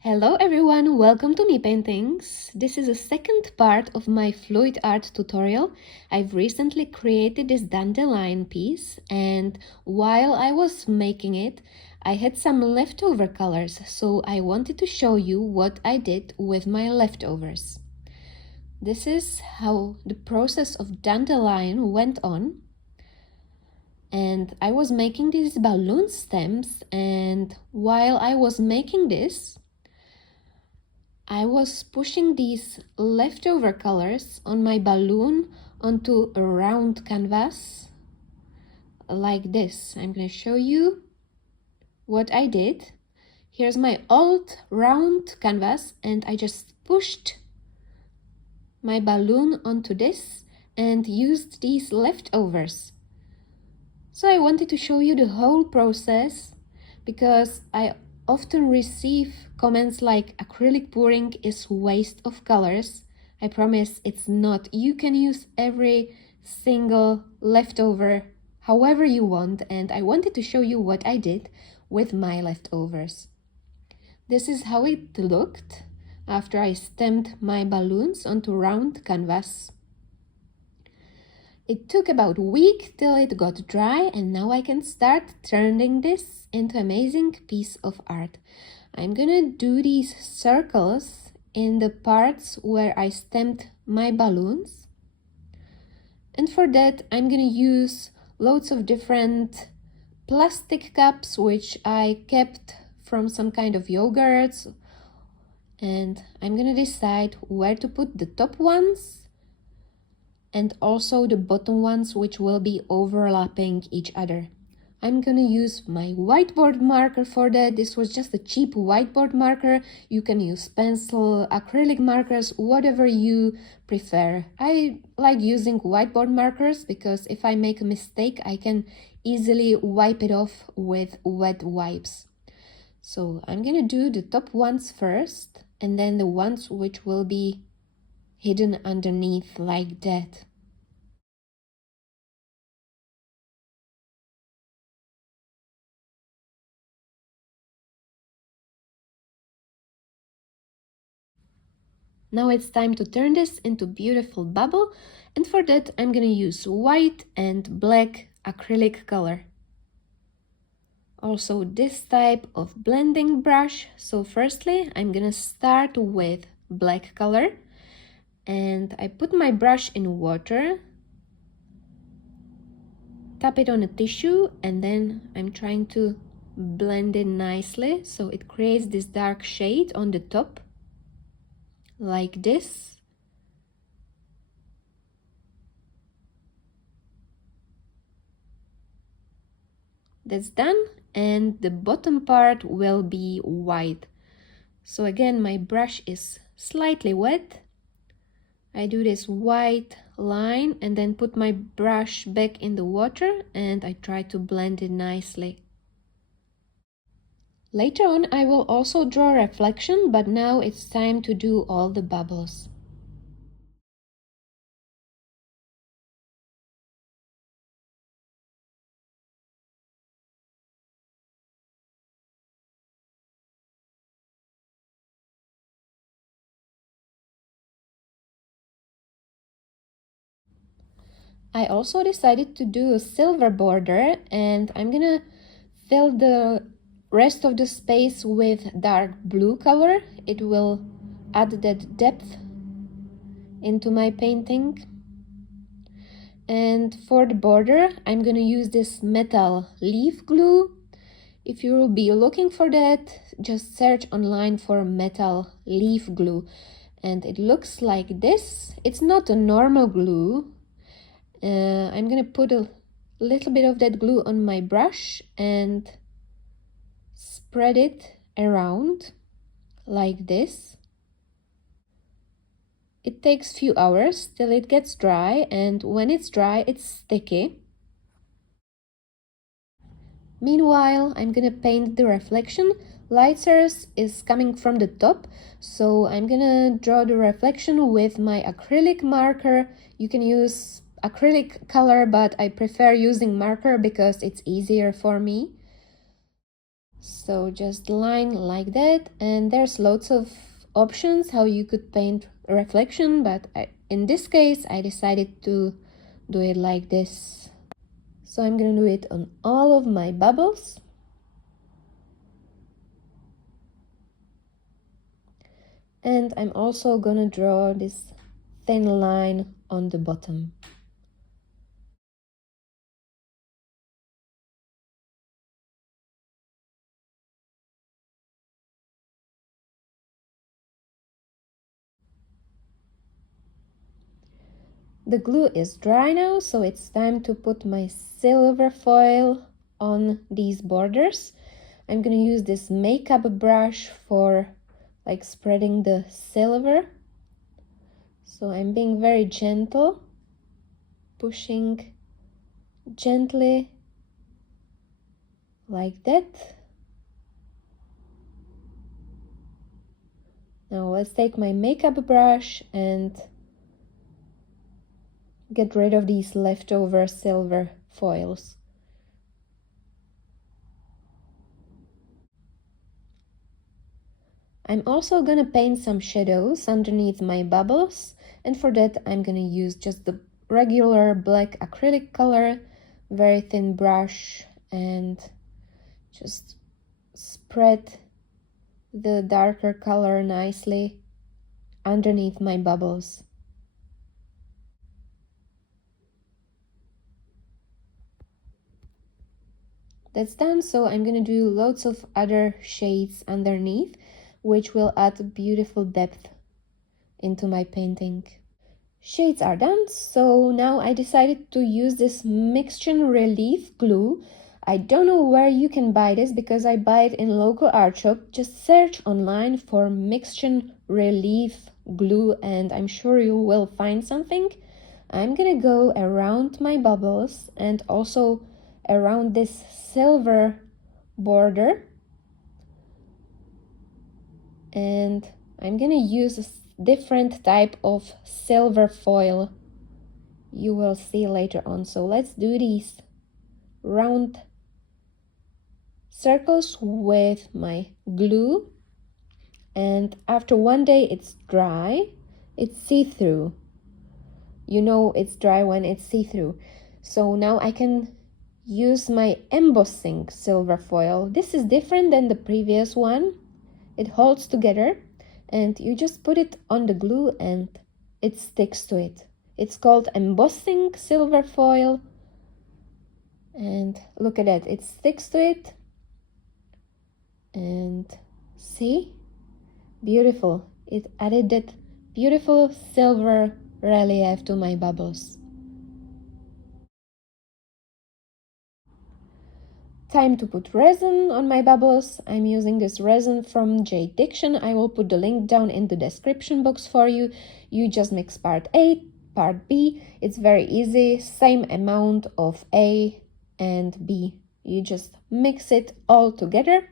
Hello everyone, welcome to Me Paintings. This is the second part of my Fluidart tutorial. I've recently created this dandelion piece, and while I was making it, I had some leftover colors, so I wanted to show you what I did with my leftovers. This is how the process of dandelion went on. And I was making these balloon stems, and while I was making this, I was pushing these leftover colors on my balloon onto a round canvas like this. I'm going to show you what I did. Here's my old round canvas, and I just pushed my balloon onto this and used these leftovers. So I wanted to show you the whole process because I often receive comments like acrylic pouring is waste of colors. I promise it's not. You can use every single leftover however you want, and I wanted to show you what I did with my leftovers. This is how it looked after I stamped my balloons onto round canvas. It took about a week till it got dry, and now I can start turning this into an amazing piece of art. I'm gonna do these circles in the parts where I stamped my balloons. And for that, I'm gonna use loads of different plastic cups, which I kept from some kind of yogurts. And I'm gonna decide where to put the top ones and also the bottom ones, which will be overlapping each other. I'm gonna use my whiteboard marker for that. This was just a cheap whiteboard marker. You can use pencil, acrylic markers, whatever you prefer. I like using whiteboard markers because if I make a mistake, I can easily wipe it off with wet wipes. So I'm gonna do the top ones first, and then the ones which will be hidden underneath like that. Now it's time to turn this into a beautiful bubble, and for that I'm gonna use white and black acrylic color. Also this type of blending brush. So firstly I'm gonna start with black color, and I put my brush in water, tap it on a tissue, and then I'm trying to blend it nicely so it creates this dark shade on the top like this. That's done, and the bottom part will be white. So again, my brush is slightly wet. I do this white line and then put my brush back in the water, and I try to blend it nicely. Later on I will also draw a reflection, but now it's time to do all the bubbles. I also decided to do a silver border, and I'm gonna fill the rest of the space with dark blue color. It will add that depth into my painting. And for the border, I'm gonna use this metal leaf glue. If you will be looking for that, just search online for metal leaf glue, and it looks like this. It's not a normal glue. I'm gonna put a little bit of that glue on my brush and spread it around like this. It takes few hours till it gets dry, and when it's dry, it's sticky. Meanwhile, I'm gonna paint the reflection. Light source is coming from the top, so I'm gonna draw the reflection with my acrylic marker. You can use acrylic color, but I prefer using marker because it's easier for me. So just line like that, and there's lots of options how you could paint a reflection, but in this case I decided to do it like this. So I'm gonna do it on all of my bubbles. And I'm also gonna draw this thin line on the bottom. The glue is dry now, so it's time to put my silver foil on these borders. I'm gonna use this makeup brush for like spreading the silver. So I'm being very gentle, pushing gently like that. Now let's take my makeup brush and get rid of these leftover silver foils. I'm also gonna paint some shadows underneath my bubbles, and for that I'm gonna use just the regular black acrylic color, very thin brush, and just spread the darker color nicely underneath my bubbles. That's done, so I'm gonna do lots of other shades underneath, which will add beautiful depth into my painting. Shades are done, so now I decided to use this mixture relief glue. I don't know where you can buy this because I buy it in local art shop. Just search online for mixture relief glue and I'm sure you will find something. I'm gonna go around my bubbles and also around this silver border, and I'm gonna use a different type of silver foil. You will see later on. So let's do these round circles with my glue, and after one day it's dry, it's see-through. You know it's dry when it's see-through. So now I can use my embossing silver foil. This is different than the previous one. It holds together and you just put it on the glue and it sticks to it. It's called embossing silver foil, and look at that, it sticks to it. And see, beautiful. It added that beautiful silver relief to my bubbles. Time to put resin on my bubbles. I'm using this resin from J Diction. I will put the link down in the description box for you. You just mix part A, part B. It's very easy, same amount of A and B. You just mix it all together.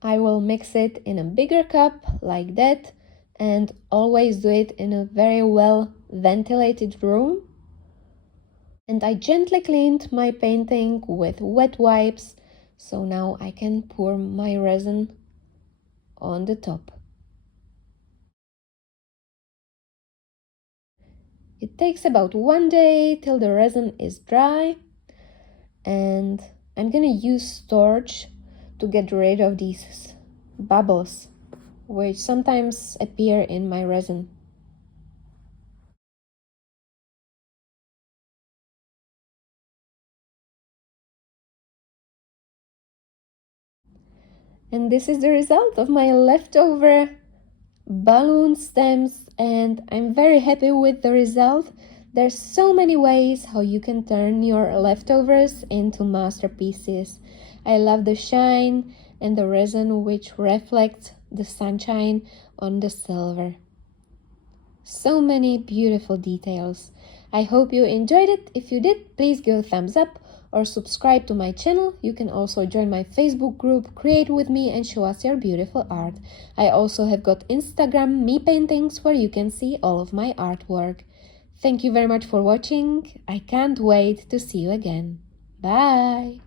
I will mix it in a bigger cup like that, and always do it in a very well ventilated room. And I gently cleaned my painting with wet wipes, so now I can pour my resin on the top. It takes about 1 day till the resin is dry, and I'm gonna use torch to get rid of these bubbles which sometimes appear in my resin. And this is the result of my leftover balloon stems, and I'm very happy with the result. There's so many ways how you can turn your leftovers into masterpieces. I love the shine and the resin which reflects the sunshine on the silver. So many beautiful details. I hope you enjoyed it. If you did, please give a thumbs up or subscribe to my channel. You can also join my Facebook group, create with me and show us your beautiful art. I also have got Instagram me paintings where you can see all of my artwork. Thank you very much for watching. I can't wait to see you again. Bye!